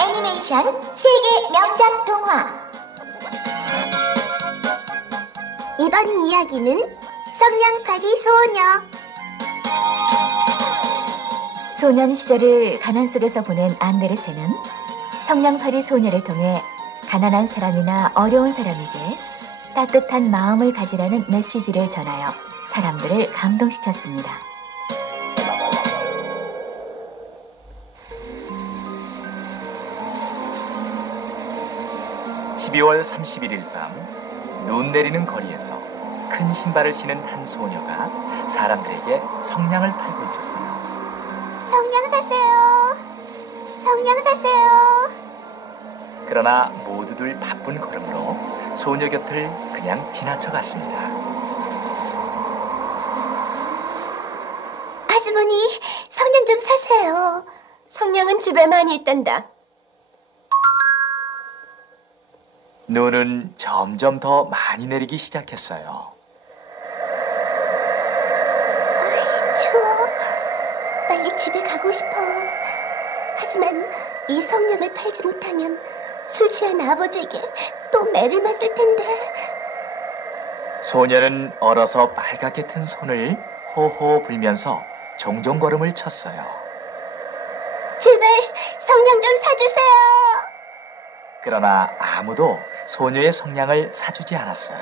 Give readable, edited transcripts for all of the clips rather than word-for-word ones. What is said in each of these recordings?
애니메이션 세계 명작 동화. 이번 이야기는 성냥팔이 소녀. 소년 시절을 가난 속에서 보낸 안데르센은 성냥팔이 소녀를 통해 가난한 사람이나 어려운 사람에게 따뜻한 마음을 가지라는 메시지를 전하여 사람들을 감동시켰습니다. (12월 31일) 밤 눈 내리는 거리에서 큰 신발을 신은 한 소녀가 사람들에게 성냥을 팔고 있었어요. 성냥 사세요. 성냥 사세요. 그러나 모두들 바쁜 걸음으로 소녀 곁을 그냥 지나쳐 갔습니다. 아주머니, 성냥 좀 사세요. 성냥은 집에 많이 있단다. 눈은 점점 더 많이 내리기 시작했어요. 아이, 추워. 빨리 집에 가고 싶어. 하지만 이 성냥을 팔지 못하면 술 취한 아버지에게 또 매를 맞을 텐데. 소녀는 얼어서 빨갛게 튼 손을 호호 불면서 종종 걸음을 쳤어요. 제발 성냥 좀 사주세요. 그러나 아무도 소녀의 성냥을 사주지 않았어요.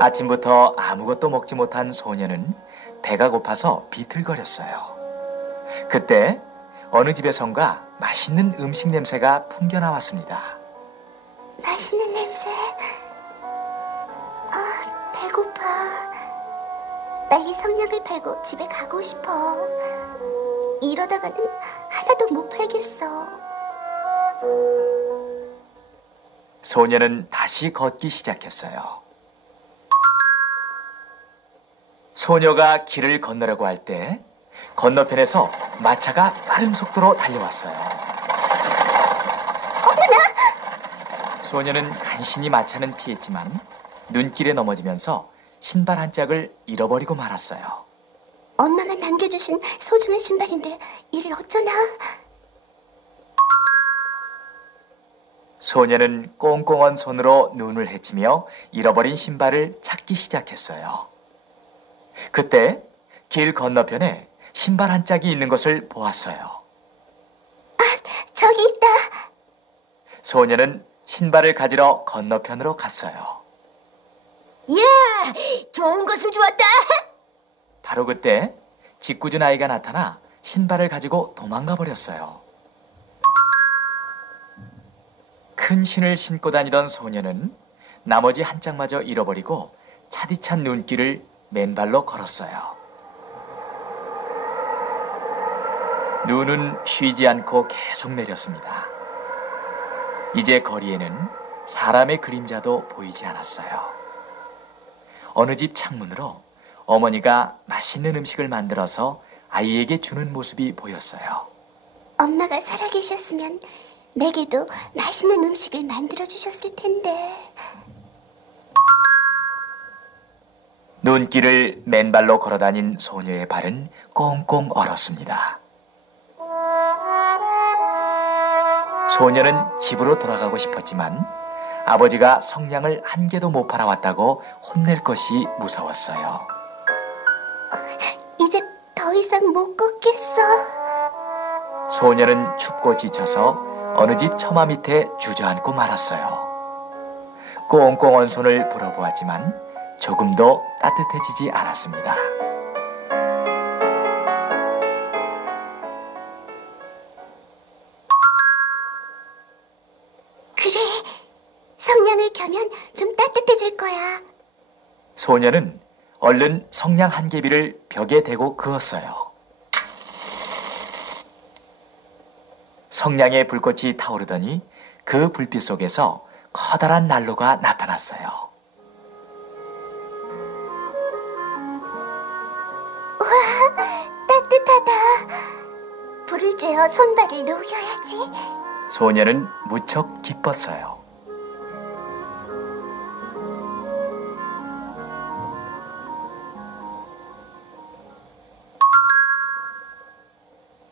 아침부터 아무것도 먹지 못한 소녀는 배가 고파서 비틀거렸어요. 그때 어느 집에선가 맛있는 음식 냄새가 풍겨나왔습니다. 맛있는 냄새. 아, 배고파. 빨리 성냥을 팔고 집에 가고 싶어. 이러다가는 하나도 못 팔겠어. 소녀는 다시 걷기 시작했어요. 소녀가 길을 건너려고 할 때 건너편에서 마차가 빠른 속도로 달려왔어요. 어머나! 소녀는 간신히 마차는 피했지만 눈길에 넘어지면서 신발 한 짝을 잃어버리고 말았어요. 엄마가 남겨주신 소중한 신발인데 이를 어쩌나? 소녀는 꽁꽁한 손으로 눈을 헤치며 잃어버린 신발을 찾기 시작했어요. 그때 길 건너편에 신발 한 짝이 있는 것을 보았어요. 아, 저기 있다. 소녀는 신발을 가지러 건너편으로 갔어요. 이야, 좋은 것을 주었다. 바로 그때 짓궂은 아이가 나타나 신발을 가지고 도망가 버렸어요. 큰 신을 신고 다니던 소녀는 나머지 한 짝마저 잃어버리고 차디찬 눈길을 맨발로 걸었어요. 눈은 쉬지 않고 계속 내렸습니다. 이제 거리에는 사람의 그림자도 보이지 않았어요. 어느 집 창문으로 어머니가 맛있는 음식을 만들어서 아이에게 주는 모습이 보였어요. 엄마가 살아계셨으면 내게도 맛있는 음식을 만들어주셨을 텐데. 눈길을 맨발로 걸어다닌 소녀의 발은 꽁꽁 얼었습니다. 소녀는 집으로 돌아가고 싶었지만 아버지가 성냥을 한 개도 못 팔아왔다고 혼낼 것이 무서웠어요. 이제 더 이상 못 걷겠어. 소녀는 춥고 지쳐서 어느 집 처마 밑에 주저앉고 말았어요. 꽁꽁 언 손을 불어보았지만 조금도 따뜻해지지 않았습니다. 그래, 성냥을 켜면 좀 따뜻해질 거야. 소녀는 얼른 성냥 한 개비를 벽에 대고 그었어요. 성냥의 불꽃이 타오르더니 그 불빛 속에서 커다란 난로가 나타났어요. 우와, 따뜻하다. 불을 쬐어 손발을 녹여야지. 소녀는 무척 기뻤어요.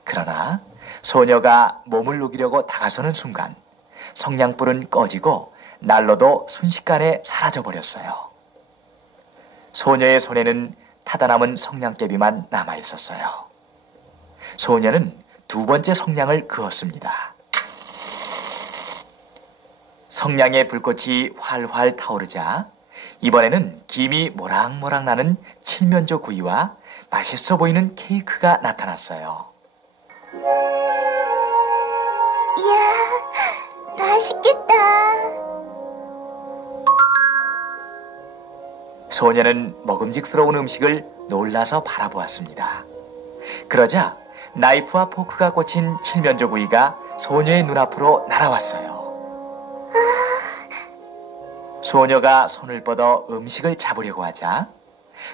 그러나 소녀가 몸을 녹이려고 다가서는 순간 성냥불은 꺼지고 난로도 순식간에 사라져버렸어요. 소녀의 손에는 타다 남은 성냥개비만 남아있었어요. 소녀는 두 번째 성냥을 그었습니다. 성냥의 불꽃이 활활 타오르자 이번에는 김이 모락모락 나는 칠면조 구이와 맛있어 보이는 케이크가 나타났어요. 이야, 맛있겠다. 소녀는 먹음직스러운 음식을 놀라서 바라보았습니다. 그러자 나이프와 포크가 꽂힌 칠면조구이가 소녀의 눈앞으로 날아왔어요. 소녀가 손을 뻗어 음식을 잡으려고 하자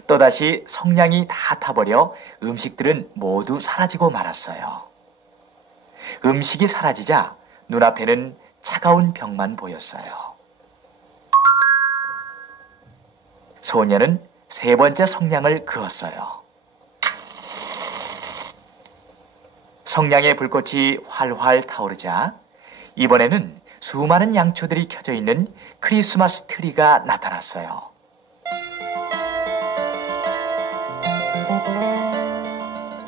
또다시 성냥이 다 타버려 음식들은 모두 사라지고 말았어요. 음식이 사라지자 눈앞에는 차가운 벽만 보였어요. 소녀는 세 번째 성냥을 그었어요. 성냥의 불꽃이 활활 타오르자 이번에는 수많은 양초들이 켜져 있는 크리스마스 트리가 나타났어요.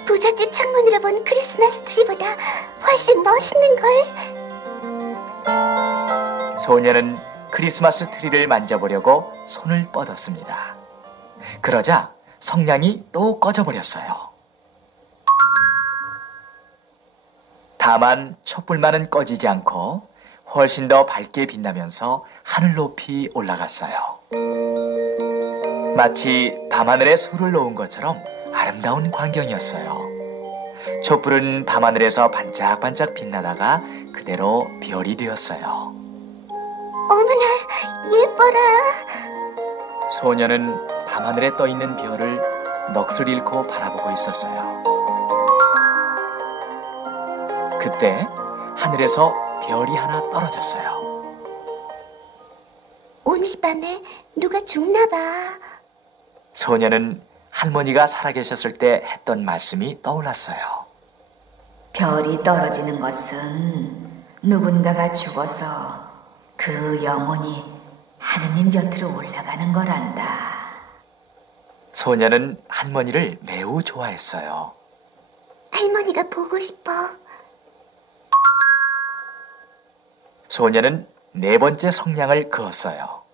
부잣집 창문으로 본 크리스마스 트리보다 훨씬 멋있는걸. 소녀는 크리스마스 트리를 만져보려고 손을 뻗었습니다. 그러자 성냥이 또 꺼져버렸어요. 다만 촛불만은 꺼지지 않고 훨씬 더 밝게 빛나면서 하늘 높이 올라갔어요. 마치 밤하늘에 술을 놓은 것처럼 아름다운 광경이었어요. 촛불은 밤하늘에서 반짝반짝 빛나다가 그대로 별이 되었어요. 어머나, 예뻐라. 소녀는 밤하늘에 떠있는 별을 넋을 잃고 바라보고 있었어요. 그때 하늘에서 별이 하나 떨어졌어요. 오늘 밤에 누가 죽나 봐. 소녀는 할머니가 살아계셨을 때 했던 말씀이 떠올랐어요. 별이 떨어지는 것은 누군가가 죽어서 그 영혼이 하느님 곁으로 올라가는 거란다. 소녀는 할머니를 매우 좋아했어요. 할머니가 보고 싶어. 소녀는 네 번째 성냥을 그었어요.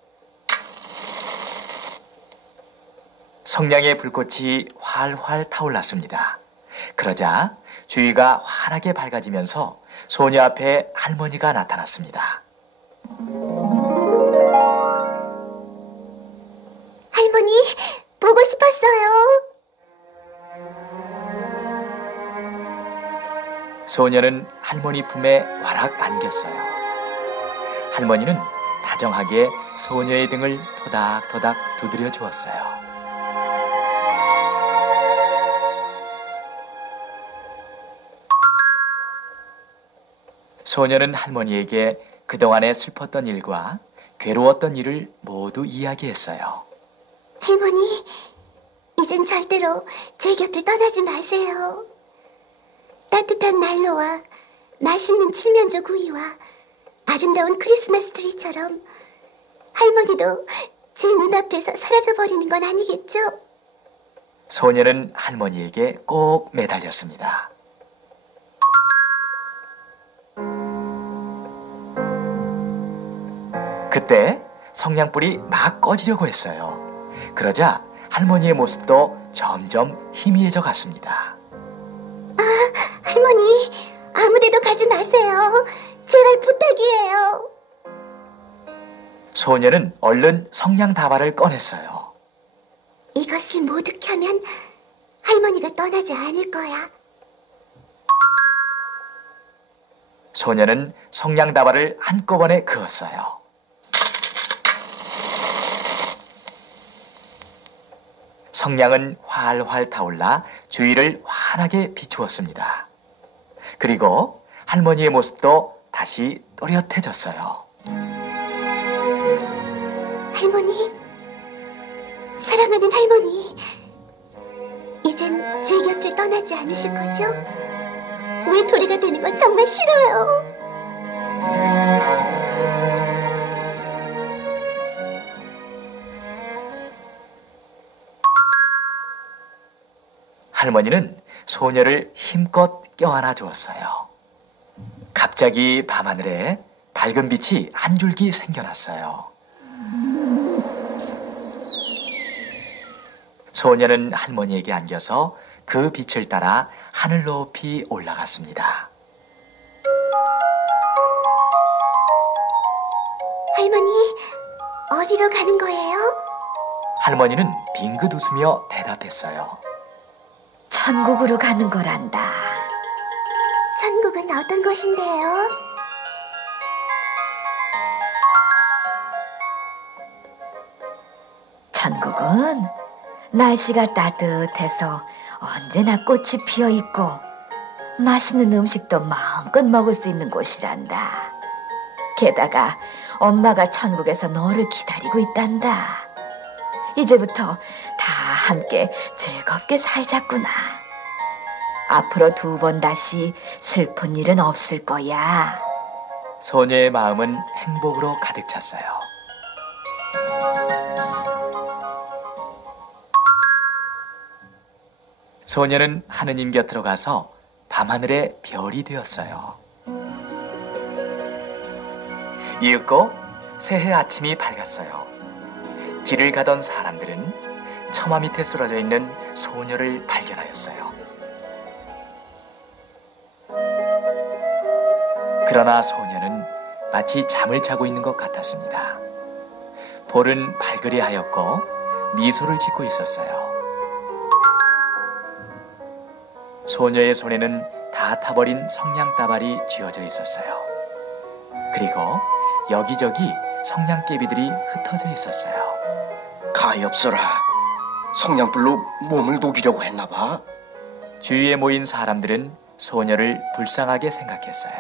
성냥의 불꽃이 활활 타올랐습니다. 그러자 주위가 환하게 밝아지면서 소녀 앞에 할머니가 나타났습니다. 할머니, 보고 싶었어요. 소녀는 할머니 품에 와락 안겼어요. 할머니는 다정하게 소녀의 등을 토닥토닥 두드려 주었어요. 소녀는 할머니에게 그동안에 슬펐던 일과 괴로웠던 일을 모두 이야기했어요. 할머니, 이젠 절대로 제 곁을 떠나지 마세요. 따뜻한 난로와 맛있는 칠면조 구이와 아름다운 크리스마스 트리처럼 할머니도 제 눈앞에서 사라져버리는 건 아니겠죠? 소녀는 할머니에게 꼭 매달렸습니다. 그때 성냥불이 막 꺼지려고 했어요. 그러자 할머니의 모습도 점점 희미해져 갔습니다. 할머니, 아무데도 가지 마세요. 제발 부탁이에요. 소녀는 얼른 성냥 다발을 꺼냈어요. 이것을 모두 켜면 할머니가 떠나지 않을 거야. 소녀는 성냥 다발을 한꺼번에 그었어요. 성냥은 활활 타올라 주위를 환하게 비추었습니다. 그리고 할머니의 모습도 다시 또렷해졌어요. 할머니, 사랑하는 할머니, 이젠 제 곁을 떠나지 않으실 거죠? 외톨이가 되는 건 정말 싫어요. 할머니는 소녀를 힘껏 껴안아 주었어요. 갑자기 밤하늘에 밝은 빛이 한 줄기 생겨났어요. 소녀는 할머니에게 안겨서 그 빛을 따라 하늘 높이 올라갔습니다. 할머니, 어디로 가는 거예요? 할머니는 빙긋 웃으며 대답했어요. 천국으로 가는 거란다. 천국은 어떤 곳인데요? 천국은 날씨가 따뜻해서 언제나 꽃이 피어 있고 맛있는 음식도 마음껏 먹을 수 있는 곳이란다. 게다가 엄마가 천국에서 너를 기다리고 있단다. 이제부터 다 함께 즐겁게 살자꾸나. 앞으로 2번 다시 슬픈 일은 없을 거야. 소녀의 마음은 행복으로 가득 찼어요. 소녀는 하느님 곁으로 가서 밤하늘의 별이 되었어요. 이윽고 새해 아침이 밝았어요. 길을 가던 사람들은 처마 밑에 쓰러져 있는 소녀를 발견하였어요. 그러나 소녀는 마치 잠을 자고 있는 것 같았습니다. 볼은 발그레하였고 미소를 짓고 있었어요. 소녀의 손에는 다 타버린 성냥다발이 쥐어져 있었어요. 그리고 여기저기 성냥개비들이 흩어져 있었어요. 가엾어라. 성냥불로 몸을 녹이려고 했나 봐. 주위에 모인 사람들은 소녀를 불쌍하게 생각했어요.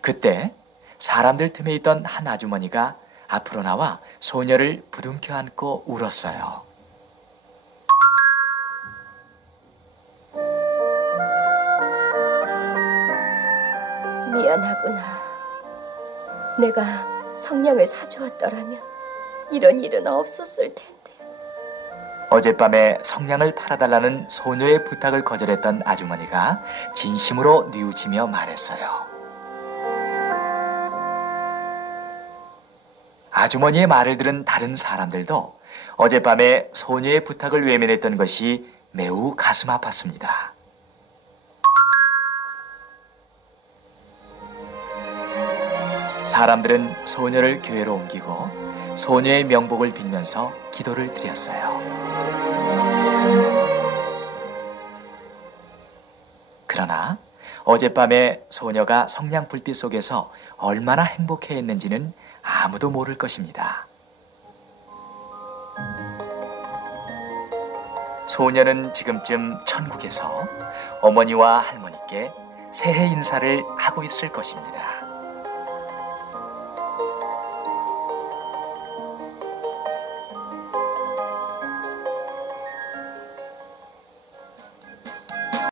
그때 사람들 틈에 있던 한 아주머니가 앞으로 나와 소녀를 부둥켜 안고 울었어요. 미안하구나. 내가 성냥을 사주었더라면 이런 일은 없었을 텐데. 어젯밤에 성냥을 팔아달라는 소녀의 부탁을 거절했던 아주머니가 진심으로 뉘우치며 말했어요. 아주머니의 말을 들은 다른 사람들도 어젯밤에 소녀의 부탁을 외면했던 것이 매우 가슴 아팠습니다. 사람들은 소녀를 교회로 옮기고 소녀의 명복을 빌면서 기도를 드렸어요. 그러나 어젯밤에 소녀가 성냥 불빛 속에서 얼마나 행복해했는지는 아무도 모를 것입니다. 소녀는 지금쯤 천국에서 어머니와 할머니께 새해 인사를 하고 있을 것입니다.